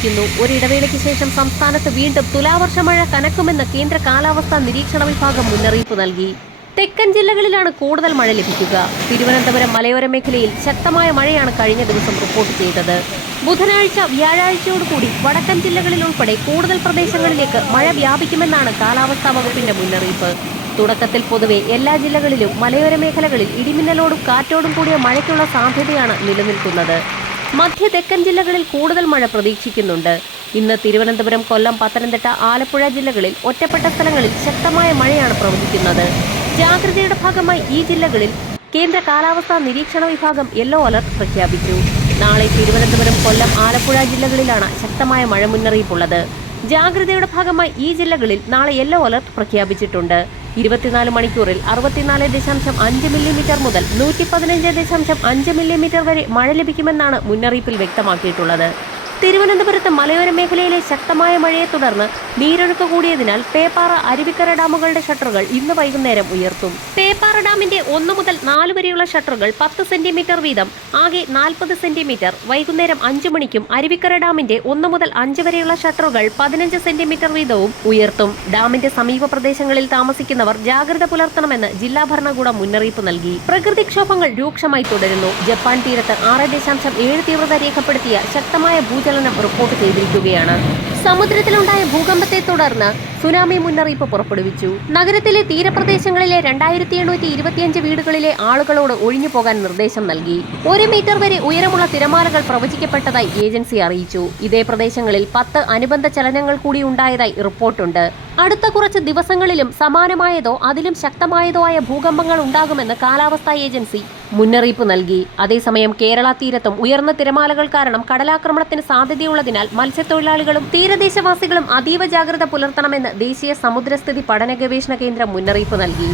ലഭിക്കുന്നു ഒരിടവേളയ്ക്ക് ശേഷം സംസ്ഥാനത്ത് വീണ്ടും തുലാവർഷ മഴ കനക്കുമെന്ന് കേന്ദ്ര കാലാവസ്ഥാ നിരീക്ഷണ വിഭാഗം മുന്നറിയിപ്പ് നൽകി. തെക്കൻ ജില്ലകളിലാണ് കൂടുതൽ മഴ ലഭിക്കുക. തിരുവനന്തപുരം മലയോര മേഖലയിൽ ശക്തമായ മഴയാണ് കഴിഞ്ഞ ദിവസം റിപ്പോർട്ട് ചെയ്തത്. ബുധനാഴ്ച വ്യാഴാഴ്ചയോടുകൂടി വടക്കൻ ജില്ലകളിൽ ഉൾപ്പെടെ കൂടുതൽ പ്രദേശങ്ങളിലേക്ക് മഴ വ്യാപിക്കുമെന്നാണ് കാലാവസ്ഥാ വകുപ്പിന്റെ മുന്നറിയിപ്പ്. തുടക്കത്തിൽ പൊതുവെ എല്ലാ ജില്ലകളിലും മലയോര മേഖലകളിൽ ഇടിമിന്നലോടും കാറ്റോടും കൂടിയ മഴയ്ക്കുള്ള സാധ്യതയാണ് നിലനിൽക്കുന്നത്. മധ്യ തെക്കൻ ജില്ലകളിൽ കൂടുതൽ മഴ പ്രതീക്ഷിക്കുന്നുണ്ട്. ഇന്ന് തിരുവനന്തപുരം കൊല്ലം പത്തനംതിട്ട ആലപ്പുഴ ജില്ലകളിൽ ഒറ്റപ്പെട്ട സ്ഥലങ്ങളിൽ ശക്തമായ മഴയാണ് പ്രവചിക്കുന്നത്. ജാഗ്രതയുടെ ഭാഗമായി ഈ ജില്ലകളിൽ കേന്ദ്ര കാലാവസ്ഥാ നിരീക്ഷണ വിഭാഗം യെല്ലോ അലർട്ട് പ്രഖ്യാപിച്ചു. നാളെ തിരുവനന്തപുരം കൊല്ലം ആലപ്പുഴ ജില്ലകളിലാണ് ശക്തമായ മഴ മുന്നറിയിപ്പുള്ളത് ജാഗ്രതയുടെ ഭാഗമായി ഈ ജില്ലകളിൽ നാളെ യെല്ലോ അലർട്ട് പ്രഖ്യാപിച്ചിട്ടുണ്ട്. ഇരുപത്തിനാല് മണിക്കൂറിൽ അറുപത്തിനാല് ദശാംശം അഞ്ച് മില്ലിമീറ്റർ മുതൽ നൂറ്റി പതിനഞ്ച് ദശാംശം അഞ്ച് മില്ലിമീറ്റർ വരെ മഴ ലഭിക്കുമെന്നാണ് മുന്നറിയിപ്പിൽ വ്യക്തമാക്കിയിട്ടുള്ളത്. തിരുവനന്തപുരത്ത് മലയോര മേഖലയിലെ ശക്തമായ മഴയെ തുടർന്ന് നീരൊഴുക്ക് കൂടിയതിനാൽ പേപ്പാറ അരുവിക്കര ഡാമുകളുടെ ഷട്ടറുകൾ ഇന്ന് വൈകുന്നേരം ഉയർത്തും. പേപ്പാറ ഡാമിന്റെ ഒന്ന് മുതൽ നാല് വരെയുള്ള ഷട്ടറുകൾ പത്ത് സെന്റിമീറ്റർ വീതം ആകെ നാൽപ്പത് സെന്റിമീറ്റർ. വൈകുന്നേരം അഞ്ചു മണിക്കും അരുവിക്കര ഡാമിന്റെ ഒന്ന് മുതൽ അഞ്ച് വരെയുള്ള ഷട്ടറുകൾ പതിനഞ്ച് സെന്റിമീറ്റർ വീതവും ഉയർത്തും. ഡാമിന്റെ സമീപ പ്രദേശങ്ങളിൽ താമസിക്കുന്നവർ ജാഗ്രത പുലർത്തണമെന്ന് ജില്ലാ ഭരണകൂടം മുന്നറിയിപ്പ് നൽകി. പ്രകൃതിക്ഷോഭങ്ങൾ രൂക്ഷമായി തുടരുന്നു. ജപ്പാൻ തീരത്ത് ആറ് ദശാംശം ഏഴ് തീവ്രത രേഖപ്പെടുത്തിയ ശക്തമായ ഭൂചലനം റിപ്പോർട്ട് ചെയ്തിരിക്കുകയാണ്. സമുദ്രത്തിലുണ്ടായ ഭൂകമ്പത്തെ തുടർന്ന് സുനാമി മുന്നറിയിപ്പ് പുറപ്പെടുവിച്ചു. നഗരത്തിലെ തീരപ്രദേശങ്ങളിലെ രണ്ടായിരത്തി എണ്ണൂറ്റി ഇരുപത്തിയഞ്ച് വീടുകളിലെ ആളുകളോട് ഒഴിഞ്ഞു പോകാൻ നിർദ്ദേശം നൽകി. ഒരു മീറ്റർ വരെ ഉയരമുള്ള തിരമാലകൾ പ്രവചിക്കപ്പെട്ടതായി ഏജൻസി അറിയിച്ചു. ഇതേ പ്രദേശങ്ങളിൽ പത്ത് അനുബന്ധ ചലനങ്ങൾ കൂടി ഉണ്ടായതായി റിപ്പോർട്ടുണ്ട്. അടുത്ത കുറച്ച് ദിവസങ്ങളിലും സമാനമായതോ അതിലും ശക്തമായതോ ആയ ഭൂകമ്പങ്ങൾ ഉണ്ടാകുമെന്ന് കാലാവസ്ഥാ ഏജൻസി മുന്നറിയിപ്പ് നൽകി. അതേസമയം കേരള തീരത്തും ഉയർന്ന തിരമാലകൾ കാരണം കടലാക്രമണത്തിന് സാധ്യതയുള്ളതിനാൽ മത്സ്യത്തൊഴിലാളികളും തീരദേശവാസികളും അതീവ ജാഗ്രത പുലർത്തണമെന്ന് ദേശീയ സമുദ്രസ്ഥിതി പഠന ഗവേഷണ കേന്ദ്രം മുന്നറിയിപ്പ് നൽകി.